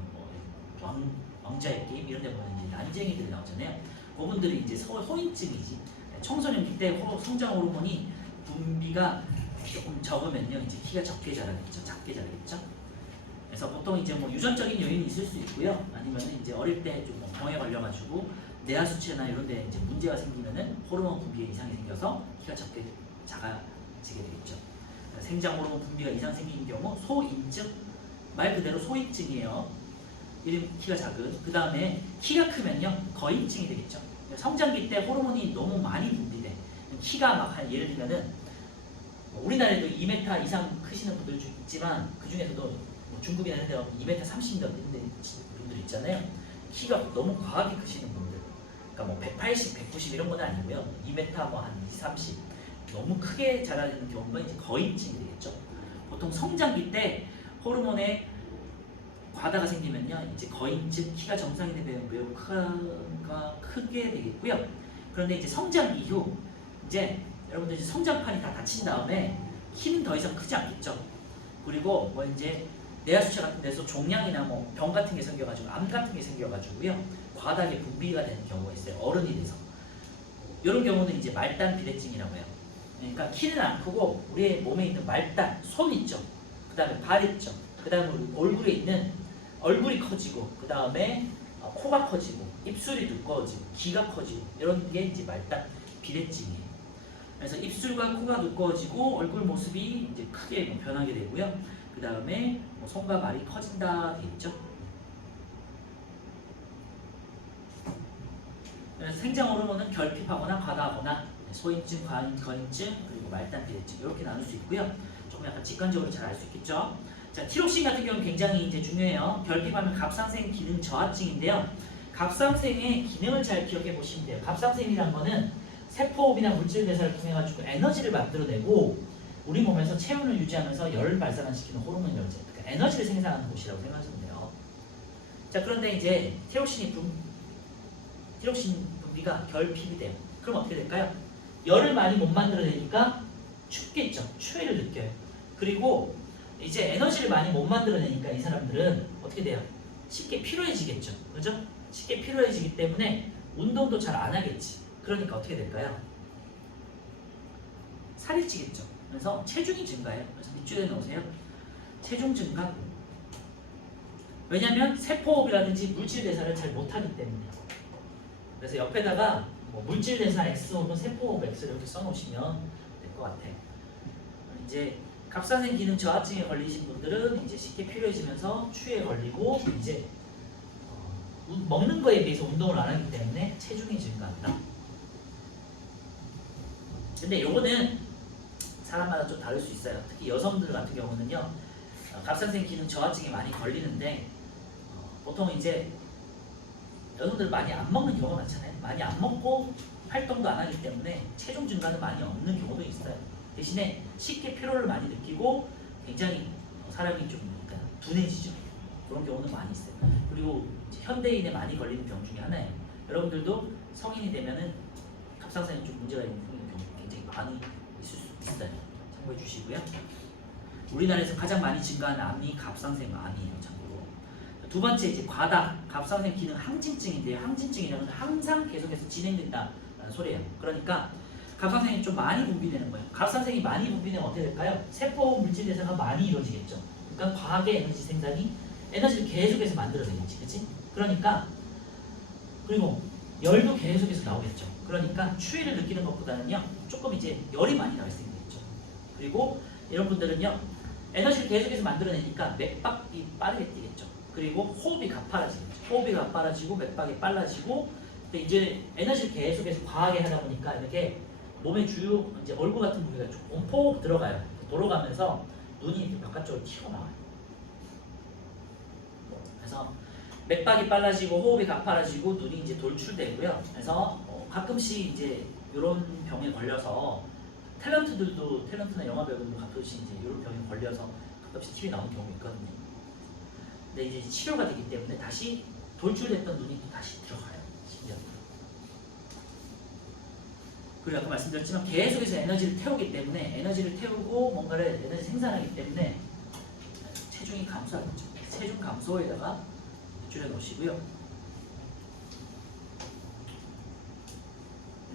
왕자의 게임 이런 데 보면 이제 난쟁이들이 나오잖아요. 그분들이 이제 호인증이지. 청소년기 때 성장 호르몬이 분비가 조금 적으면요, 이제 키가 작게 자라겠죠. 그래서 보통 이제 유전적인 요인이 있을 수 있고요. 아니면 이제 어릴 때 좀 병에 걸려가지고 내하수체나 이런 데 이제 문제가 생기면은 호르몬 분비에 이상이 생겨서 키가 작아지게 되겠죠. 생장 호르몬 분비가 이상 생긴 경우 소인증, 말 그대로 소인증이에요. 이름 키가 작은. 그 다음에 키가 크면요 거인증이 되겠죠. 성장기 때 호르몬이 너무 많이 분비돼. 키가 막 예를 들면은 우리나라에도 2m 이상 크시는 분들 있지만 그 중에서도 중국이나 이런 데 2m 30m 되는 분들 있잖아요. 키가 너무 과하게 크시는 분들. 그러니까 180, 190 이런 건 아니고요. 2m 한 20, 30 너무 크게 자라는 경우가 이제 거인증이 되겠죠. 보통 성장기 때 호르몬에 과다가 생기면요, 이제 거인증, 키가 정상이 되면 매우 크게 되겠고요. 그런데 이제 성장 이후 이제 여러분들 이제 성장판이 다 닫힌 다음에 키는 더 이상 크지 않겠죠. 그리고 이제 내하수체 같은 데서 종양이나 병 같은 게 생겨가지고 암 같은 게 생겨가지고요, 과다하게 분비가 되는 경우가 있어요. 어른이 돼서. 이런 경우는 이제 말단 비대증이라고 해요. 그러니까 키는 안 크고 우리의 몸에 있는 말단, 손 있죠. 그 다음에 발 있죠. 그 다음에 얼굴에 있는 얼굴이 커지고, 그 다음에 코가 커지고, 입술이 두꺼워지고, 귀가 커지고, 이런 게 이제 말단 비대증이에요. 그래서 입술과 코가 두꺼워지고 얼굴 모습이 이제 크게 변하게 되고요. 그 다음에 손과 발이 커진다 되겠죠. 그래서 생장 호르몬은 결핍하거나 과다하거나 소인증, 거인증, 그리고 말단 비대증 이렇게 나눌 수 있고요. 조금 약간 직관적으로 잘 알 수 있겠죠. 자, 티록신 같은 경우는 굉장히 이제 중요해요. 결핍하면 갑상생 기능 저하증인데요. 갑상생의 기능을 잘 기억해 보시면 돼요. 갑상생이란 거는 세포호흡이나 물질 대사를 통해 가지고 에너지를 만들어내고 우리 몸에서 체온을 유지하면서 열을 발산시키는 호르몬 열제, 그러니까 에너지를 생산하는 곳이라고 생각하시면 돼요. 자, 그런데 이제 티록신 분비가 결핍이 돼요. 그럼 어떻게 될까요? 열을 많이 못 만들어내니까 춥겠죠. 추위를 느껴요. 그리고 이제 에너지를 많이 못 만들어내니까 이 사람들은 어떻게 돼요? 쉽게 피로해지겠죠. 그죠? 쉽게 피로해지기 때문에 운동도 잘 안 하겠지. 그러니까 어떻게 될까요? 살이 찌겠죠. 그래서 체중이 증가해요. 그래서 밑줄에 넣으세요. 체중 증가. 왜냐하면 세포호흡이라든지 물질 대사를 잘 못하기 때문에. 그래서 옆에다가 뭐 물질 대사 X 혹은 세포 X를 이렇게 써놓으시면 될 것 같아요. 이제 갑상선 기능 저하증에 걸리신 분들은 이제 쉽게 피로해지면서 추위에 걸리고 이제 먹는 거에 비해서 운동을 안 하기 때문에 체중이 증가한다. 근데 요거는 사람마다 좀 다를 수 있어요. 특히 여성들 같은 경우는요, 갑상선 기능 저하증에 많이 걸리는데 보통 이제 여성들 많이 안 먹는 경우가 많잖아요. 많이 안 먹고 활동도 안 하기 때문에 체중 증가는 많이 없는 경우도 있어요. 대신에 쉽게 피로를 많이 느끼고 굉장히 사람이 좀 둔해지죠. 그런 경우는 많이 있어요. 그리고 이제 현대인에 많이 걸리는 병 중에 하나예요. 여러분들도 성인이 되면은 갑상선에 좀 문제가 있는 경우 굉장히 많이 있을 수 있어요. 참고해 주시고요. 우리나라에서 가장 많이 증가하는 암이 갑상선암이에요. 참고로. 두 번째 이제 과다 갑상선 기능 항진증인데요. 항진증이라는 건 항상 계속해서 진행된다는 소리예요. 그러니까 갑상선이 좀 많이 분비되는 거예요. 갑상선이 많이 분비되면 어떻게 될까요? 세포 물질 대사가 많이 이루어지겠죠. 그러니까 과하게 에너지 생산이 에너지를 계속해서 만들어내겠지, 그렇지? 그러니까 그리고 열도 계속해서 나오겠죠. 그러니까 추위를 느끼는 것보다는요 조금 이제 열이 많이 나올 수 있겠죠. 그리고 이런 분들은요 에너지를 계속해서 만들어내니까 맥박이 빠르게 뛰겠죠. 그리고 호흡이 가파라지겠죠. 호흡이 가파라지고 맥박이 빨라지고 근데 이제 에너지를 계속해서 과하게 하다 보니까 이렇게 몸의 주요 이제 얼굴 같은 부위가 조금 폭 들어가요. 돌아가면서 눈이 이렇게 바깥쪽으로 튀어나와요. 그래서 맥박이 빨라지고 호흡이 가파라지고 눈이 이제 돌출되고요. 그래서 가끔씩 이제 이런 병에 걸려서 탤런트나 영화 배우들도 가끔씩 이제 이런 병에 걸려서 가끔씩 TV에 나오는 경우가 있거든요. 근데 이제 치료가 되기 때문에 다시 돌출됐던 눈이 또 다시 들어가요. 신기하게. 그리고 아까 말씀드렸지만 계속해서 에너지를 태우기 때문에 에너지를 태우고 뭔가를 에너지 생산하기 때문에 체중이 감소하겠죠. 체중 감소에다가 줄여 놓으시고요.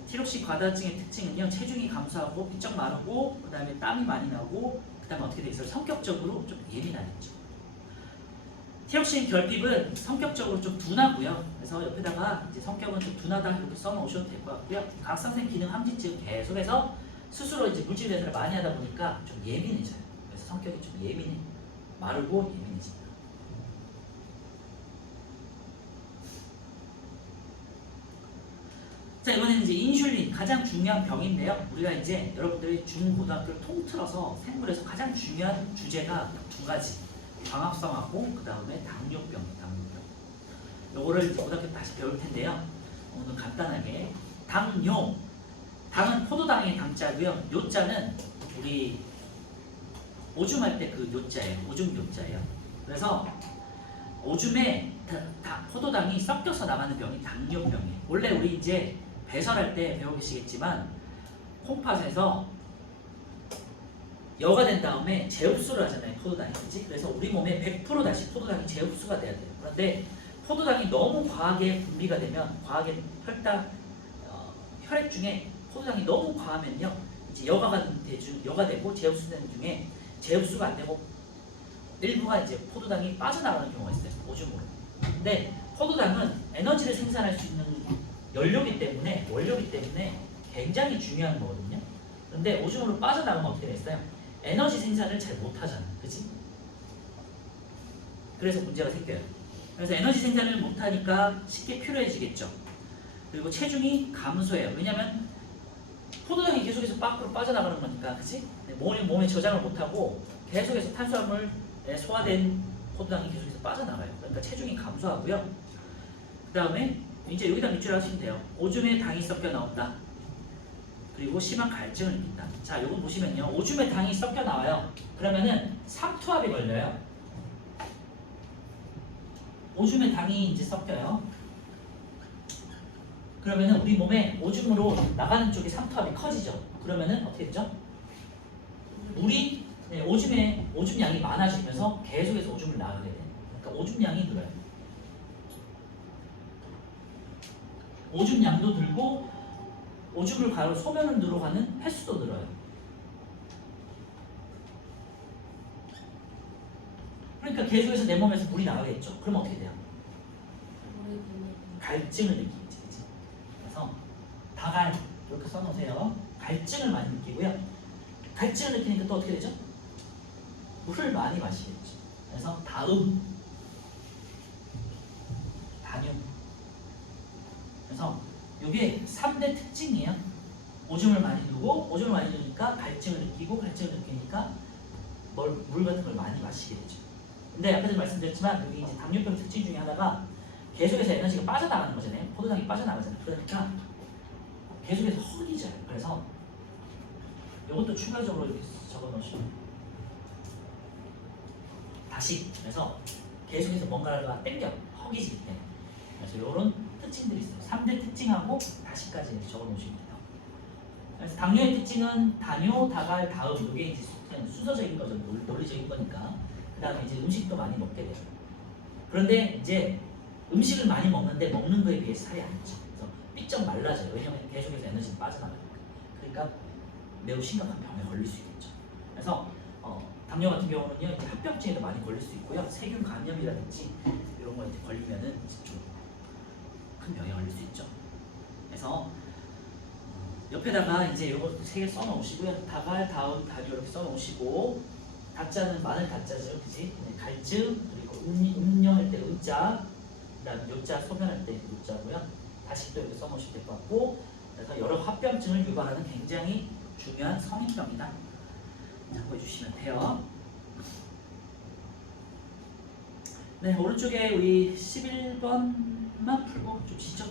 티록시 과다증의 특징은요, 체중이 감소하고 삐쩍 마르고 그 다음에 땀이 많이 나고 그 다음에 어떻게 돼 있어요? 성격적으로 좀 예민하겠죠. 티록신 결핍은 성격적으로 좀 둔하고요. 그래서 옆에다가 이제 성격은 좀 둔하다 이렇게 써놓으셔도 될 것 같고요. 갑상선 기능 함진증 계속해서 스스로 이제 물질 대사를 많이 하다 보니까 좀 예민해져요. 그래서 성격이 좀 예민해, 마르고 예민해집니다. 자, 이번에는 이제 인슐린 가장 중요한 병인데요. 우리가 이제 여러분들이 중고등학교를 통틀어서 생물에서 가장 중요한 주제가 두 가지. 광합성하고 그 다음에 당뇨병. 요거를 이제 고등학교 다시 배울 텐데요. 오늘 간단하게 당뇨. 당은 포도당의 당자고요. 요자는 우리 오줌할 때 그 요자예요. 오줌 요자예요. 그래서 오줌에 포도당이 섞여서 나가는 병이 당뇨병이에요. 원래 우리 이제 배설할 때 배우시겠지만 콩팥에서 여가 된 다음에 재흡수를 하잖아요. 포도당이. 그치? 그래서 우리 몸에 100% 다시 포도당이 재흡수가 돼야 돼요. 그런데 포도당이 너무 과하게 분비가 되면 과하게 혈액 중에 포도당이 너무 과하면요. 이제 여가 되고 재흡수되는 중에 재흡수가 안 되고 일부가 이제 포도당이 빠져나가는 경우가 있어요. 오줌으로. 근데 포도당은 에너지를 생산할 수 있는 원료기 때문에 굉장히 중요한 거거든요. 근데 오줌으로 빠져나가면 어떻게 됐어요? 에너지 생산을 잘 못하잖아. 그치? 그래서 문제가 생겨요. 그래서 에너지 생산을 못하니까 쉽게 피로해지겠죠. 그리고 체중이 감소해요. 왜냐면 포도당이 계속해서 밖으로 빠져나가는 거니까. 그치? 몸에 저장을 못하고 계속해서 탄수화물 소화된 포도당이 계속해서 빠져나가요. 그러니까 체중이 감소하고요. 그 다음에 이제 여기다 밑줄 하시면 돼요. 오줌에 당이 섞여 나온다. 그리고 심한 갈증을 느낀다. 자, 요거 보시면요. 오줌에 당이 섞여 나와요. 그러면은 삼투압이 걸려요. 오줌에 당이 이제 섞여요. 그러면은 우리 몸에 오줌으로 나가는 쪽이 삼투압이 커지죠. 그러면은 어떻게 되죠? 물이 오줌 양이 많아지면서 계속해서 오줌을 나가게 돼요. 그러니까 오줌 양이 늘어요. 오줌 양도 늘고 오줌을 가로 소변을 늘어가는 횟수도 늘어요. 그러니까 계속해서 내 몸에서 물이 나가겠죠. 그럼 어떻게 돼요? 갈증을 느끼겠지. 그래서 써놓으세요. 갈증을 많이 느끼고요. 갈증을 느끼니까 또 어떻게 되죠? 물을 많이 마시겠죠. 그래서 다음, 단유. 그래서 이게 3대 특징이에요. 오줌을 많이 누고 오줌을 많이 누니까 갈증을 느끼고 갈증을 느끼니까 물 같은 걸 많이 마시게 되죠. 근데 앞에서 말씀드렸지만 여기 이제 당뇨병 특징 중에 하나가 계속해서 에너지가 빠져나가는 거잖아요. 포도당이 빠져나가잖아요. 그러니까 계속해서 허기져요. 그래서 이것도 추가적으로 이렇게 적어 놓으시면 다시 그래서 계속해서 뭔가를 땡겨 허기지기 때문에 그래서 이런 특징들이 있어요. 3대 특징하고 다시까지 적어 놓으시면 돼요. 그래서 당뇨의 특징은 단뇨, 다갈, 다음 이게 이제 그냥 순서적인 거죠. 논리적인 거니까. 그 다음에 이제 음식도 많이 먹게 돼요. 그런데 이제 음식을 많이 먹는데 먹는 거에 비해 살이 안 쪄. 그래서 삐쩍 말라져요. 왜냐면 계속해서 에너지가 빠져나가니까. 그러니까 매우 심각한 병에 걸릴 수 있겠죠. 그래서 당뇨 같은 경우는요, 이제 합병증에도 많이 걸릴 수 있고요. 세균 감염이라든지 이런 거 이제 걸리면은 좀 큰 병에 걸릴 수 있죠. 그래서 옆에다가 이제 요거 3개 써놓으시고요. 다갈, 다음, 다리 이렇게 써놓으시고 다자는 마늘 다자죠, 그지? 네, 갈증 그리고 음료할 때 음자, 그다음 요자 소변할 때 요자고요. 다시 또 이렇게 써놓으시면 될 것 같고 그래서 여러 합병증을 유발하는 굉장히 중요한 성인병이다. 참고해 주시면 돼요. 네, 오른쪽에 우리 11번만 풀고 좀 시죠.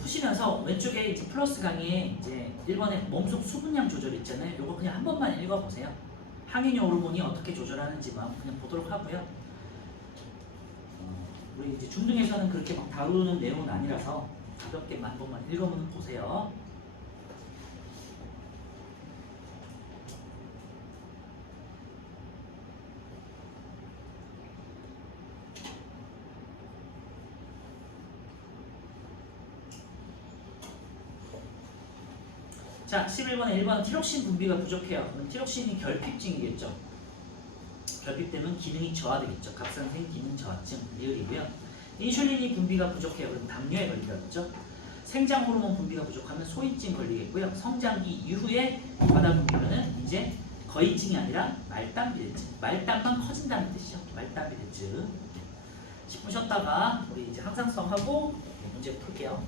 푸시면서 왼쪽에 이제 플러스 강의에 이제 1번에 몸속 수분량 조절 있잖아요. 요거 그냥 한 번만 읽어보세요. 항이뇨 호르몬이 어떻게 조절하는지만 그냥 보도록 하고요. 우리 이제 중등에서는 그렇게 막 다루는 내용은 아니라서 가볍게만 한 번만 읽어보면 보세요. 자, 11번에 1번은 티록신 분비가 부족해요. 그럼 티록신이 결핍증이겠죠. 결핍되면 기능이 저하되겠죠. 갑상생 기능 저하증, 리을이고요. 인슐린이 분비가 부족해요. 그럼 당뇨에 걸리겠죠. 생장 호르몬 분비가 부족하면 소인증 걸리겠고요. 성장기 이후에 과다 분비면은 이제 거인증이 아니라 말단비대증. 말단만 커진다는 뜻이죠. 말단비대증. 10분 쉬었다가 우리 이제 항상성 하고 문제 풀게요.